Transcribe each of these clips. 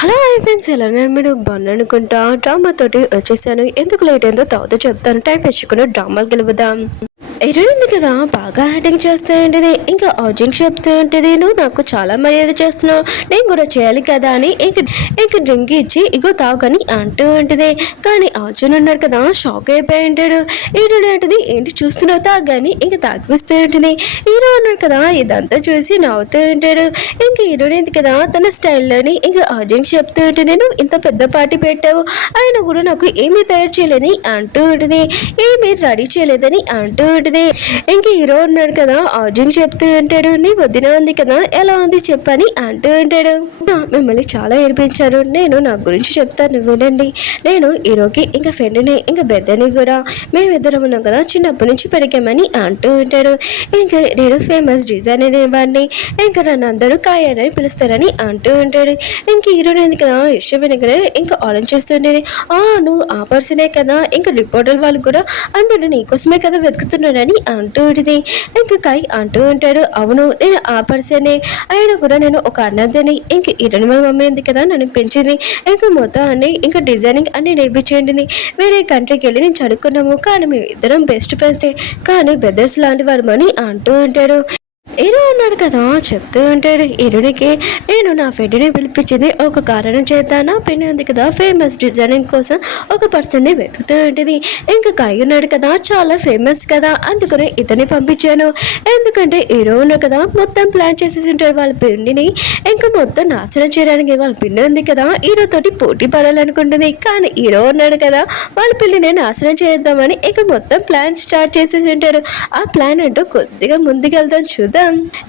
Hello friends, ఎలా నేను మీరు బాగున్నానుకుంటా. డ్రామా తోటి వచ్చేసాను. ఎందుకు లేట్ అయిందో తర్వాత చెప్తాను. టైం పెంచుకుని డ్రామాలు గెలుపుదాం. ఎరుడింది కదా, బాగా యాక్టింగ్ చేస్తూ ఉంటుంది. ఇంకా ఆర్జింగ్ చెప్తూ ఉంటుంది, నువ్వు నాకు చాలా మర్యాద చేస్తున్నావు, నేను కూడా చేయాలి కదా అని ఇంక డ్రింక్ ఇచ్చి ఇగో తాగని అంటూ ఉంటుంది. కానీ అర్జున్ అన్నాడు కదా, షాక్ అయిపోయి ఉంటాడు. ఈరుడు అంటుంది, ఏంటి చూస్తున్నావు, తాగని ఇంక తాగిపిస్తూ ఉంటుంది. హీరో అన్నాడు కదా, ఇదంతా చూసి నవ్వుతూ ఉంటాడు. ఇంక హీరోయిన్ కదా తన స్టైల్లోని ఇంకా ఆర్జింగ్ చెప్తూ ఉంటుంది, నువ్వు ఇంత పెద్ద పార్టీ పెట్టావు, ఆయన కూడా నాకు ఏమీ తయారు చేయలేదని అంటూ ఉంటుంది, ఏమీ రెడీ చేయలేదని అంటూ ఉంటుంది. ఇంక హీరో ఉన్నాడు కదా, ఆర్జింగ్ చెప్తూ ఉంటాడు, నీ వదిన ఉంది కదా, ఎలా ఉంది చెప్పని అంటూ ఉంటాడు. మిమ్మల్ని చాలా ఏడిపించారు, నేను నా గురించి చెప్తాను వినండి. నేను హీరోకి ఇంకా ఫ్రెండ్ని ఇంకా బెద్దని కూడా మేమిద్దరం ఉన్నాం కదా, చిన్నప్పటి నుంచి పెరిగామని అంటూ ఉంటాడు. ఇంకా నేను ఫేమస్ డిజైనర్ వాడిని, ఇంకా నన్ను అందరూ కాయని పిలుస్తారని అంటూ ఉంటాడు. ఇంక హీరోయిన్ కదా ఇష్టమైన కదా ఇంకా ఆలోచిస్తుండేది, నువ్వు ఆ పర్సనే కదా, ఇంకా రిపోర్టర్ వాళ్ళు కూడా అందరూ నీకోసమే కదా వెతుకుతున్నారని అంటూ ఉంటుంది. ఇంకా కాయ్ అంటూ ఉంటాడు, అవును నేను ఆ పర్సనే, అయినా కూడా నేను ఒక అన్నదని, ఇంక హీరోయిన్ వాళ్ళ మమ్మీ ఉంది కదా నన్ను పెంచింది, ఇంకా మొత్తం అన్ని ఇంకా డిజైనింగ్ అన్ని నేర్పించేయండి, వేరే కంట్రీకి వెళ్ళి నేను చదువుకున్నాము, కానీ మేము ఇద్దరం బెస్ట్ ఫ్రెండ్సే, కానీ బ్రదర్స్ లాంటి వారు అని అంటూ ఉంటాడు. హీరో అన్నాడు కదా, చెప్తూ ఉంటాడు హీరోనికి, నేను నా ఫ్రెండ్ని పిలిపించింది ఒక కారణం చేత, నా పెన్ ఉంది కదా ఫేమస్ డిజైనింగ్ కోసం ఒక పర్సన్ని వెతుకుతూ ఉంటుంది. ఇంకా కాయ ఉన్నాడు కదా, చాలా ఫేమస్ కదా, అందుకని ఇతన్ని పంపించాను. ఎందుకంటే హీరో ఉన్నాడు కదా, మొత్తం ప్లాన్ చేసేసి ఉంటాడు వాళ్ళ పెండిని ఇంకా మొత్తం నాశనం చేయడానికి. వాళ్ళ పిండి ఉంది కదా హీరోతోటి పోటీ పడాలనుకుంటుంది, కానీ హీరో ఉన్నాడు కదా వాళ్ళ పెళ్లిని నాశనం చేద్దామని ఇంకా మొత్తం ప్లాన్ స్టార్ట్ చేసేసి ఉంటాడు. ఆ ప్లాన్ అంటూ కొద్దిగా ముందుకెళ్దాం చూద్దాం.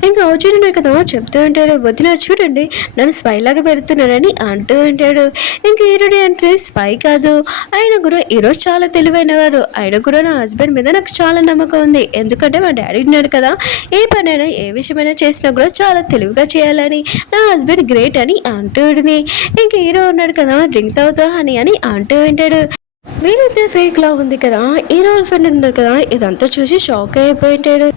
ఇంకా వచ్చి కదా చెప్తూ ఉంటాడు, వదిన చూడండి నన్ను స్పై లాగా పెడుతున్నానని అంటూ ఉంటాడు. ఇంకా హీరోని అంటే స్పై కాదు, ఆయన కూడా ఈరోజు చాలా తెలివైన వాడు, ఆయన కూడా నా హస్బెండ్ మీద నాకు చాలా నమ్మకం ఉంది, ఎందుకంటే మా డాడీ ఉన్నాడు కదా, ఏ పనైనా ఏ విషయమైనా చేసినా కూడా చాలా తెలివిగా చేయాలని, నా హస్బెండ్ గ్రేట్ అని అంటూ ఉంటుంది. ఇంకా హీరో ఉన్నాడు కదా, డ్రింక్ తాగుతావు అని అంటూ ఉంటాడు. వీళ్ళిద్దరు ఫేక్ లా ఉంది కదా, హీరో ఫ్రెండ్ ఉన్నారు కదా, ఇదంతా చూసి షాక్ అయిపోయింటాడు.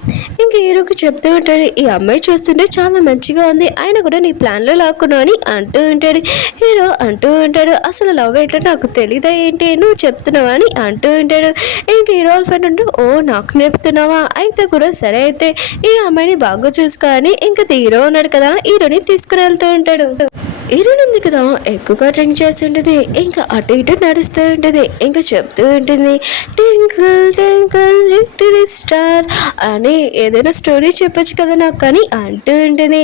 ఇంకా హీరోకి చెప్తూ ఉంటాడు, ఈ అమ్మాయి చూస్తుంటే చాలా మంచిగా ఉంది, ఆయన కూడా నీ ప్లాన్లో లాక్కున్నావు అని అంటూ ఉంటాడు. హీరో అంటూ ఉంటాడు, అసలు లవ్ ఏంటో నాకు తెలీదా ఏంటి, నువ్వు చెప్తున్నావా అని అంటూ ఉంటాడు. ఇంకా హీరో ఫ్రెండ్ అంటూ, ఓ నాకు నేర్పుతున్నావా, అయితే కూడా సరే, అయితే ఈ అమ్మాయిని బాగా చూసుకో అని ఇంకా హీరో ఉన్నాడు కదా హీరోని తీసుకుని వెళ్తూ ఉంటాడు. హీరోయిన్ ఉంది కదా ఎక్కువగా డ్రింక్ చేస్తుంటుంది, ఇంకా అటు ఇటు నడుస్తూ ఉంటుంది, ఇంకా చెప్తూ ఉంటుంది, ట్వింకిల్ ట్వింకిల్ లిటిల్ స్టార్ అని ఏదైనా స్టోరీ చెప్పొచ్చు కదా నాకు కానీ అంటూ ఉంటుంది.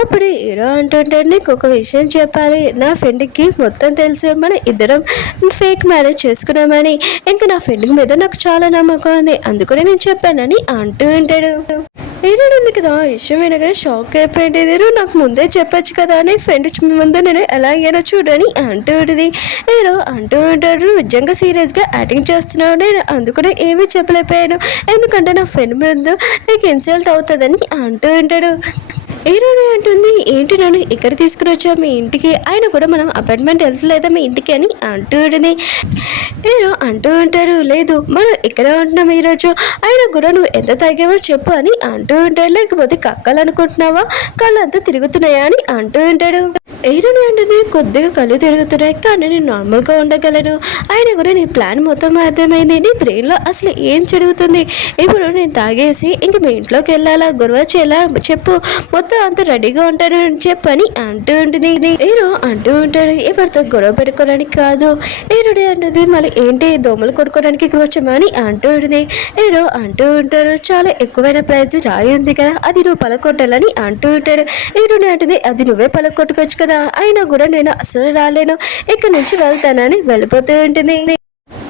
అప్పుడు హీరో అంటుంటాడు, నీకు ఒక విషయం చెప్పాలి, నా ఫ్రెండ్కి మొత్తం తెలుసు, మన ఇద్దరం ఫేక్ మ్యారేజ్ చేసుకున్నామని, ఇంకా నా ఫ్రెండ్ మీద నాకు చాలా నమ్మకం ఉంది, అందుకని నేను చెప్పానని అంటూ ఉంటాడు. హీరోయిన్ ఉంది కదా విషయమైన కదా షాక్ అయిపోయింది, హీరో నాకు ముందే చెప్పచ్చు కదా అని ఫ్రెండ్ ముందు నేను ఎలా అయ్యానో చూడని అంటూ ఉంటుంది. హీరో అంటూ ఉంటాడు, నిజంగా సీరియస్గా యాక్టింగ్ చేస్తున్నావు, నేను అందుకనే ఏమీ చెప్పలేకపోయాను, ఎందుకంటే నా ఫ్రెండ్ ముందు నీకు ఇన్సల్ట్ అవుతుందని అంటూ ఉంటాడు. హీరోని అంటుంది, ఏంటి నన్ను ఇక్కడ తీసుకుని వచ్చా మీ ఇంటికి, ఆయన కూడా మనం అపార్ట్మెంట్ వెళ్తలేదా మీ ఇంటికి అని అంటూ ఉంటుంది. హీరో అంటూ ఉంటాడు, లేదు మనం ఇక్కడ ఉంటున్నాం ఈరోజు, ఆయన కూడా నువ్వు ఎంత తాగావో చెప్పు అని అంటూ ఉంటాడు, లేకపోతే కక్కాలనుకుంటున్నావా, కళ్ళు అంతా తిరుగుతున్నాయా అని అంటూ ఉంటాడు. హీరోని అంటుంది, కొద్దిగా కళ్ళు తిరుగుతున్నాయి కానీ నేను నార్మల్గా ఉండగలను, ఆయన కూడా నీ ప్లాన్ మొత్తం అర్థమైంది, నీ బ్రెయిన్లో అసలు ఏం జరుగుతుంది, ఇప్పుడు నేను తాగేసి ఇంక మీ ఇంట్లోకి వెళ్ళాలా గొడవ చేయాలా చెప్పు, మొత్తం అంత రెడీగా ఉంటాను అని చెప్పని అంటూ ఉంటుంది. హీరో అంటూ ఉంటాడు, ఎవరితో గొడవ పెట్టుకోవడానికి కాదు, హీరోడే అంటుంది, మళ్ళీ ఏంటి దోమలు కొట్టుకోవడానికి వచ్చామని అంటూ ఉంటుంది. హీరో అంటూ ఉంటాడు, చాలా ఎక్కువైన ప్రైజ్ రాయి ఉంది కదా, అది నువ్వు పలకొట్టాలని అంటూ ఉంటాడు. హీరోని అంటుంది, అది నువ్వే పలకొట్టుకోవచ్చు కదా, అయినా కూడా నేను అసలు రాలేను, ఇక్కడ నుంచి వెళ్తానని వెళ్ళిపోతూ ఉంటుంది.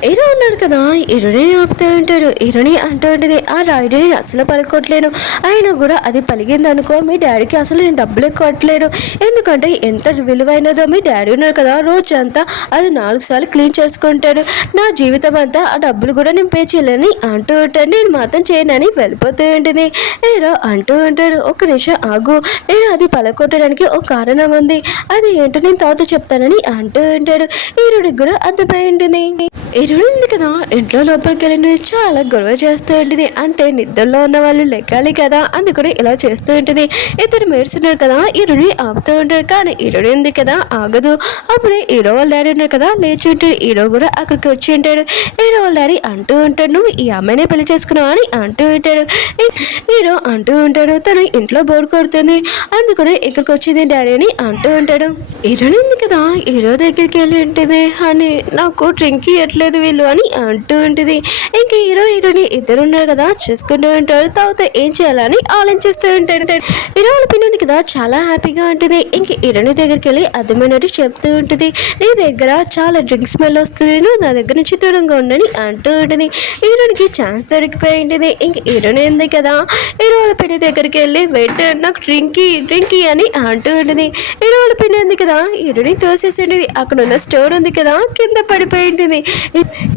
హీరో ఉన్నాడు కదా హీరోని ఆపుతూ ఉంటాడు. హీరోని అంటూ ఉంటుంది, ఆ రాయుడిని నేను అసలు పలుకోవట్లేను, అయినా కూడా అది పలిగింది అనుకో మీ డాడీకి అసలు నేను డబ్బులు కొట్టలేను, ఎందుకంటే ఎంత విలువైనదో మీ డాడీ ఉన్నారు కదా, రోజంతా అది 4 సార్లు క్లీన్ చేసుకుంటాడు, నా జీవితం అంతా ఆ డబ్బులు కూడా నేను పే చేయలేని అంటూ ఉంటాడు, నేను మాత్రం చేయనని వెళ్ళిపోతూ ఉంటుంది. హీరో అంటూ ఉంటాడు, ఒక్క నిమిషం ఆగు, నేను అది పలకొట్టడానికి ఒక కారణం ఉంది, అది ఏంటో నేను తర్వాత చెప్తానని అంటూ ఉంటాడు. హీరోడికి కూడా అర్థమై ఉంటుంది. ఎరుడింది కదా ఇంట్లో లోపలికి వెళ్ళింది చాలా గొడవ చేస్తూ ఉంటుంది. అంటే నిద్రలో ఉన్న వాళ్ళు లెక్కాలి కదా, అందుకని ఇలా చేస్తూ ఉంటుంది. ఇతడు మేడుస్తున్నాడు కదా, ఇరుని ఆపుతూ ఉంటాడు. కానీ ఇరుడు ఉంది కదా ఆగదు. అప్పుడే హీరో వాళ్ళ డాడీ ఉన్నారు కదా లేచి ఉంటాడు. హీరో కూడా అక్కడికి వచ్చి ఉంటాడు. హీరో వాళ్ళ డాడీ అంటూ ఉంటాడు, నువ్వు ఈ అమ్మాయినే పెళ్లి చేసుకున్నావు అని అంటూ ఉంటాడు. హీరో అంటూ ఉంటాడు, తను ఇంట్లో బోర్ కొడుతుంది, అందుకని ఇక్కడికి వచ్చింది డాడీ అని అంటూ ఉంటాడు. హీరోని ఉంది కదా హీరో దగ్గరికి వెళ్ళి ఉంటుంది, అని నాకు డ్రింక్ ఇవ్వట్లేదు వీళ్ళు అని అంటూ ఉంటుంది. ఇంక హీరో హీరోని ఇద్దరు ఉన్నారు కదా చూసుకుంటూ ఉంటాడు. తర్వాత ఏం చేయాలని ఆలోచిస్తూ ఉంటాడు. హీరో వాళ్ళ పిన్ ఉంది కదా చాలా హ్యాపీగా ఉంటుంది. ఇంక హీరోని దగ్గరికి వెళ్ళి అర్థమైనట్టు చెప్తూ ఉంటుంది, నీ దగ్గర చాలా డ్రింక్ స్మెల్ వస్తుంది, నువ్వు నా దగ్గర నుంచి దూరంగా ఉండని అంటూ ఉంటుంది. హీరోనికి ఛాన్స్ దొరికిపోయి ఉంటుంది. ఇంక హీరోని ఉంది కదా హీరో వాళ్ళ పిన్ని దగ్గరికి వెళ్ళి వెయిట్ నాకు డ్రింక్ అని అంటూ ఉంటుంది. హీరో వాళ్ళ పిన్ని ఉంది కదా హీరోని తోసేసి ఉంటుంది. అక్కడ ఉన్న స్టోర్ ఉంది కదా కింద పడిపోయి ఉంటుంది.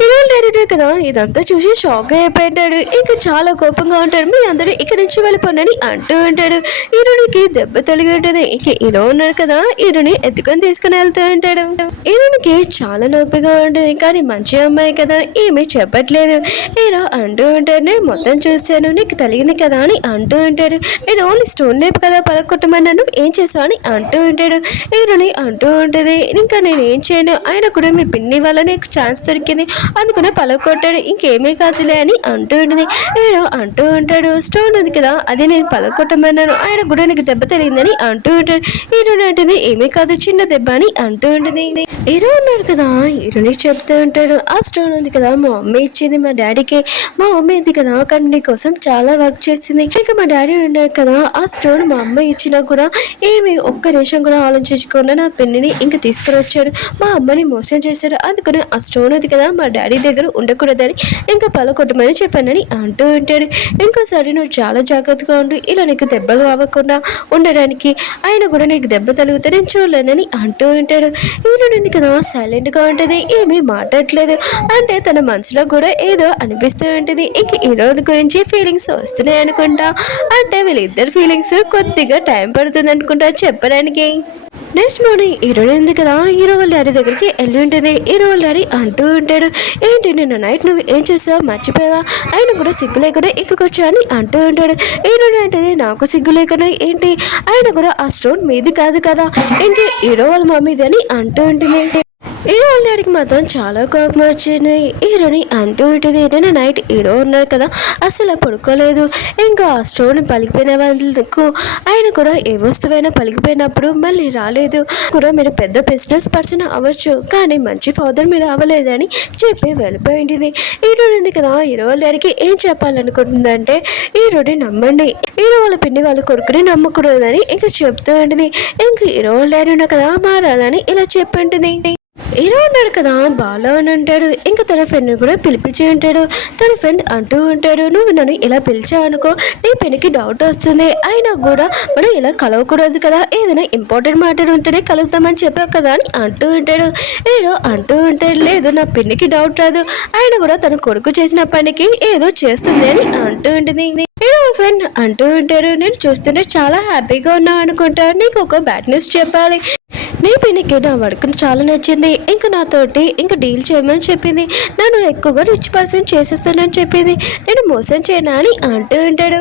హీరో డైరెక్టర్ కదా ఇదంతా చూసి షాక్ అయిపోయింటాడు. ఇంకా చాలా కోపంగా ఉంటాడు, మీ అందరూ ఇక్కడి నుంచి వెళ్ళిపోండి అంటూ ఉంటాడు. హీరోనికి దెబ్బ తొలిగి ఉంటుంది. ఇంక హీరో ఉన్నారు కదా హీరోని ఎత్తుకొని తీసుకుని వెళ్తూ ఉంటాడు. హీరోనికి చాలా నొప్పిగా ఉంటుంది, కానీ మంచి అమ్మాయి కదా ఏమీ చెప్పట్లేదు. హీరో అంటూ ఉంటాడు, నేను మొత్తం చూశాను, నీకు తలిగింది కదా అని అంటూ ఉంటాడు. నేను ఓన్లీ స్టోన్ నేపు కదా పలకొట్టమన్నాను, ఏం చేసావు అని అంటూ ఉంటాడు. హీరోని అంటూ ఉంటుంది, ఇంకా నేను ఏం చేయను, ఆయన కూడా మీ పిన్ని వల్ల నీకు ఛాన్స్ దొరికింది, అందుకనే పలకొట్టాడు, ఇంకేమీ కాదులే అని అంటూ ఉంటుంది. హీరో అంటూ ఉంటాడు, స్టోన్ ఉంది కదా అది నేను పలకొట్టమన్నాను, ఆయన కూడా నీకు దెబ్బ తగిలిందని అంటూ ఉంటాడు. హీరో అంటుంది, ఏమీ కాదు చిన్న దెబ్బ అని అంటూ ఉంటుంది. హీరో ఉన్నాడు కదా హీరోని చెప్తూ ఉంటాడు, ఆ స్టోన్ ఉంది కదా మా మమ్మీ ఇచ్చింది మా డాడీకి, మా మమ్మీ ఉంది కదా కానీ నీ కోసం చాలా వర్క్ చేసింది, ఇంకా మా డాడీ ఉన్నాడు కదా ఆ స్టోన్ మా అమ్మ ఇచ్చినా కూడా ఏమి ఒక్క నిమిషం కూడా ఆలోచించకుండా నా పెన్నిని ఇంకా తీసుకుని వచ్చాడు, మా అమ్మని మోసం చేశాడు, అందుకని ఆ స్టోన్ ఉంది కదా మా డాడీ దగ్గర ఉండకూడదని ఇంకా పలకొట్టమని చెప్పానని అంటూ ఉంటాడు. ఇంకోసారి నువ్వు చాలా జాగ్రత్తగా ఉండు, ఇలా నీకు దెబ్బలు అవ్వకుండా ఉండడానికి, ఆయన కూడా నీకు దెబ్బ తగిలితే నేను చూడలేనని అంటూ ఉంటాడు. హీరోయిన్ కదా సైలెంట్గా ఉంటుంది, ఏమీ మాట్లాడట్లేదు. అంటే తన మనసులో కూడా ఏదో అనిపిస్తూ ఉంటుంది. ఇంక హీరోయిన్ గురించి ఫీలింగ్స్ వస్తున్నాయి అనుకుంటా. అంటే వీళ్ళిద్దరు ఫీలింగ్స్ కొద్దిగా టైం పడుతుంది అనుకుంటా చెప్పడానికి. నెక్స్ట్ మార్నింగ్ హీరోయిన్ ఉంది కదా హీరో వాళ్ళ డాడీ దగ్గరికి వెళ్ళి ఉంటుంది. హీరో వాళ్ళ డాడీ అంటూ ఉంటాడు, ఏంటి నిన్న నైట్ నువ్వు ఏం చేసావు మర్చిపోయావా, ఆయన కూడా సిగ్గు లేకుండా ఇక్కడికి వచ్చా అని అంటూ ఉంటాడు. హీరోయిన్ అంటది, నాకు సిగ్గు లేకుండా ఏంటి, ఆయన కూడా ఆ స్టోన్ మీది కాదు కదా ఏంటి హీరో వాళ్ళ మమ్మీది అని అంటూ ఉంటుంది. హీరో వాళ్ళ డాడీకి మాత్రం చాలా కోపం వచ్చింది. హీరోని అంటూ ఉంటుంది, నిన్న నైట్ హీరో ఉన్నారు కదా అసలు పడుకోలేదు, ఇంకా ఆ స్టోన్ పలికిపోయిన వాళ్ళకు ఆయన కూడా ఏ వస్తువైనా పలికిపోయినప్పుడు మళ్ళీ రాలేదు కూడా, మీరు పెద్ద బిజినెస్ పర్సన్ అవ్వచ్చు కానీ మంచి ఫాదర్ మీరు అవ్వలేదని చెప్పి వెళ్ళిపోయింది. హీరోని ఉంది కదా హీరో వాళ్ళ డాడీకి ఏం చెప్పాలనుకుంటుందంటే, హీరోని నమ్మండి, హీరో వాళ్ళ పిన్ని వాళ్ళ కొడుకుని నమ్మకూడదని ఇంకా చెప్తూ ఉంటుంది. ఇంక హీరో వాళ్ళ డాడీ ఉన్నా కదా మారాలని ఇలా చెప్పింటుంది. హీరో ఉన్నాడు కదా బాలో అని అంటాడు. ఇంకా తన ఫ్రెండ్ని కూడా పిలిపించి ఉంటాడు. తన ఫ్రెండ్ అంటూ ఉంటాడు, నువ్వు నన్ను ఇలా పిలిచావు అనుకో నీ పెనికి డౌట్ వస్తుంది, అయినా కూడా మనం ఇలా కలవకూడదు కదా, ఏదైనా ఇంపార్టెంట్ మాటలు ఉంటేనే కలుగుతామని చెప్పావు కదా అని అంటూ ఉంటాడు. హీరో అంటూ ఉంటాడు, లేదు నా పెన్నికి డౌట్ రాదు, ఆయన కూడా తన కొడుకు చేసిన పనికి ఏదో చేస్తుంది అని అంటూ ఉంటుంది. హీరో ఫ్రెండ్ అంటూ ఉంటాడు, నేను చూస్తుంటే చాలా హ్యాపీగా ఉన్నావు అనుకుంటా, నీకు ఒక బ్యాడ్ న్యూస్ చెప్పాలి, నీ పిన్నికి నా వర్క్ చాలా నచ్చింది, ఇంకా నాతోటి ఇంకా డీల్ చేయమని చెప్పింది, నన్ను ఎక్కువగా రిచ్ పర్సన్ చేసేస్తానని చెప్పింది, నేను మోసం చేయనా అని అంటూ ఉంటాడు.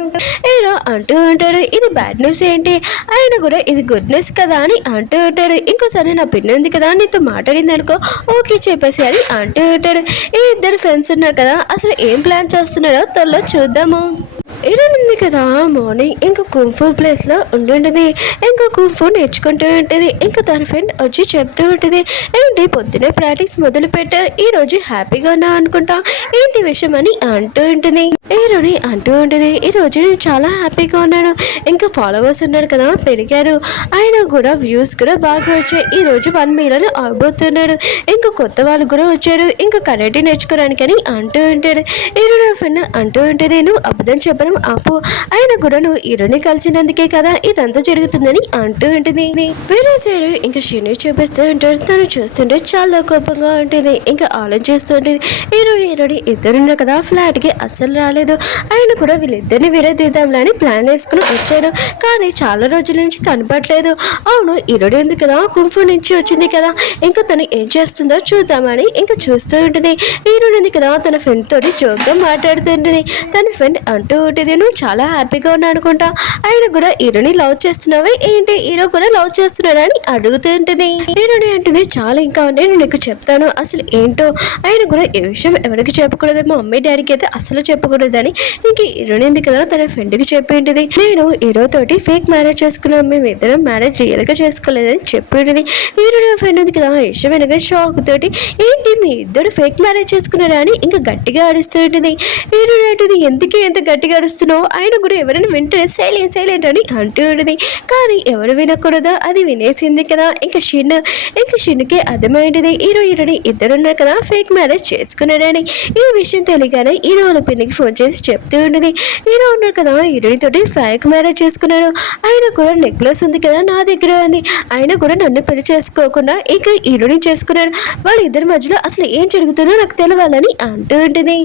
హీరో అంటూ ఉంటాడు, ఇది బ్యాడ్ న్యూస్ ఏంటి, ఆయన కూడా ఇది గుడ్ న్యూస్ కదా అని అంటూ ఉంటాడు. ఇంకోసారి నా పిన్ ఉంది కదా నీతో మాట్లాడింది అనుకో ఓకే చెప్పేసి అని అంటూ ఉంటాడు. ఈ ఇద్దరు ఫ్రెండ్స్ ఉన్నారు కదా అసలు ఏం ప్లాన్ చేస్తున్నారో త్వరలో చూద్దాము. హీరోయిన్ ఉంది కదా మార్నింగ్ ఇంకా కుంఫు ప్లేస్లో ఉండుంటుంది. ఇంకా కుంఫు నేర్చుకుంటూ ఉంటుంది. ఇంకా తన ఫ్రెండ్ వచ్చి చెప్తూ ఉంటుంది, ఏంటి పొద్దునే ప్రాక్టీస్ మొదలు పెట్టా, ఈరోజు హ్యాపీగా ఉన్నా అనుకుంటా, ఏంటి విషయం అని అంటూ ఉంటుంది. హీరోని అంటూ ఉంటుంది, ఈరోజు నేను చాలా హ్యాపీగా ఉన్నాను, ఇంకా ఫాలోవర్స్ ఉన్నాడు కదా పెరిగారు, ఆయన కూడా వ్యూస్ కూడా బాగా వచ్చాయి, ఈరోజు 1 million అవబోతున్నాడు, ఇంకా కొత్త వాళ్ళు కూడా వచ్చారు, ఇంకా కరాటే నేర్చుకోవడానికి అని అంటూ ఉంటాడు. హీరోయిన్ ఫ్రెండ్ అంటూ ఉంటుంది, నువ్వు అబద్ధం చెప్పడం ఆపు, ఆయన కూడా నువ్వు హీరోని కలిసినందుకే కదా ఇదంతా జరుగుతుందని అంటూ ఉంటుంది. వేరే సైడ్ ఇంకా షిని చూపిస్తూ ఉంటాడు. తను చూస్తుంటే చాలా కోపంగా ఉంటుంది. ఇంకా ఆలోచిస్తూ ఉంటుంది, హీరోని ఇద్దరున్నారు కదా ఫ్లాట్ కి అస్సలు రాలేదు. రాలేదు. ఆయన కూడా వీళ్ళిద్దరిని విడదీద్దాంలే అని ప్లాన్ వేసుకుని వచ్చాడు. కానీ చాలా రోజుల నుంచి కనపడలేదు. అవును ఈరోడు ఎందుకు కదా కుంఫు నుంచి వచ్చింది కదా, ఇంకా తను ఏం చేస్తుందో చూద్దామని ఇంకా చూస్తూ ఉంటుంది. ఈరోడు ఉంది కదా తన ఫ్రెండ్ తోటి జోక్గా మాట్లాడుతుంటుంది. తన ఫ్రెండ్ అంటూ ఉంటుంది, నువ్వు చాలా హ్యాపీగా ఉన్నా అనుకుంటా, ఆయన కూడా హీరోని లవ్ చేస్తున్నావే ఏంటి, హీరో కూడా లవ్ చేస్తున్నాడు అని అడుగుతూ ఉంటుంది. హీరోని అంటుంది, చాలా ఇంకా నేను నీకు చెప్తాను అసలు ఏంటో. ఆయన కూడా ఈ విషయం ఎవరికి చెప్పకూడదు, మా మమ్మీ డాడీకి అయితే అసలు చెప్పకూడదని ఇంక హీరోని ఉంది కదా తన ఫ్రెండ్కి చెప్పింటిది. నేను హీరో తోటి ఫేక్ మ్యారేజ్ చేసుకున్నాం, మేము ఇద్దరం మ్యారేజ్ రియల్ గా చేసుకోలేదని చెప్పింటిది. హీరో ఫ్రెండ్ ఉంది కదా ఆ విషయం వెనక షాక్ తోటి, ఏంటి మీ ఇద్దరు ఫేక్ మ్యారేజ్ చేసుకున్నారా అని ఇంకా గట్టిగా అరుస్తూ ఉంటుంది. హీరో అంటుంది, ఎందుకు ఎంత గట్టిగా అరుస్తున్నావు, ఆయన కూడా ఎవరైనా వింటే సైలెంట్ సైలెంట్ అని అంటూ ఉంటుంది. కానీ ఎవరు వినకూడదా, అది వినేసింది కదా ఇంకా షిన్నుకి అర్థమైంది హీరోని ఇద్దరున్నారు కదా ఫేక్ మ్యారేజ్ చేసుకున్నాడని. ఈ విషయం తెలియగానే హీరో వాళ్ళ పిన్నికి ఫోన్ చేసి చెప్తూ ఉంటుంది, హీరో ఉన్నారు కదా హీరోయిన్ తోటి ఫేక్ మ్యారేజ్ చేసుకున్నాడు, ఆయన కూడా నెక్లెస్ ఉంది కదా నా దగ్గర ఉంది, ఆయన కూడా నన్ను పెళ్లి చేసుకోకుండా ఇంకా హీరోని చేసుకున్నాడు, వాళ్ళిద్దరి మధ్యలో అసలు ఏం జరుగుతుందో నాకు తెలవాలని అంటూ ఉంటుంది.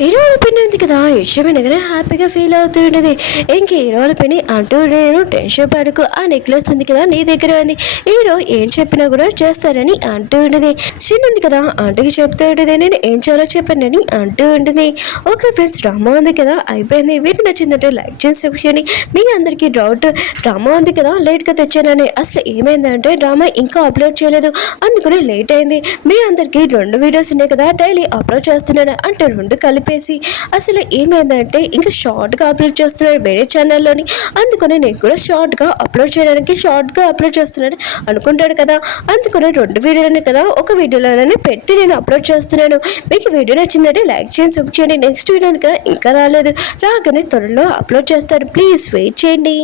హీరో వాళ్ళ పిన్ని ఉంది కదా ఈ విషయం వినగానే హ్యాపీగా ఫీల్ అవుతూ ఉంటుంది. ఇంక హీరో వాళ్ళ పిన్ని అంటూ నేను టెన్షన్ పడుకు, ఆ నెక్లెస్ ఉంది కదా నీ దగ్గర ఉంది, హీరో ఏం చెప్పినా కూడా చేస్తారని అంటూ ఉంటుంది. షిన్ ఉంది కదా ఆంటీకి చెప్తూ ఉంటుంది, నేను ఏం చేయాలో చెప్పండి అంటూ ఉంటుంది. ఓకే ఫ్రెండ్స్, డ్రామా ఉంది కదా అయిపోయింది. వీడియో నచ్చిందంటే లైక్ చేసి మీ అందరికీ డౌట్ డ్రామా ఉంది కదా లేట్గా తెచ్చానని, అసలు ఏమైందంటే డ్రామా ఇంకా అప్లోడ్ చేయలేదు అందుకనే లేట్ అయింది. మీ అందరికీ 2 వీడియోస్ ఉన్నాయి కదా డైలీ అప్లోడ్ చేస్తున్నాను అంటే 2 కలిపేసి అసలు ఏమైందంటే ఇంకా షార్ట్గా అప్లోడ్ చేస్తున్నాడు వేరే ఛానల్లోని, అందుకని నేను కూడా షార్ట్గా అప్లోడ్ చేయడానికి షార్ట్గా అప్లోడ్ చేస్తున్నాను అనుకుంటాడు కదా, అందుకని 2 వీడియోలనే కదా ఒక వీడియోలోనే పెట్టి నేను అప్లోడ్ చేస్తున్నాను. మీకు వీడియో నచ్చిందంటే లైక్ చేయండి, సబ్స్క్రైబ్ చేయండి. నెక్స్ట్ వీడియో ఇంకా రాలేదు, రాగానే త్వరలో అప్లోడ్ చేస్తాను, ప్లీజ్ వెయిట్ చేయండి.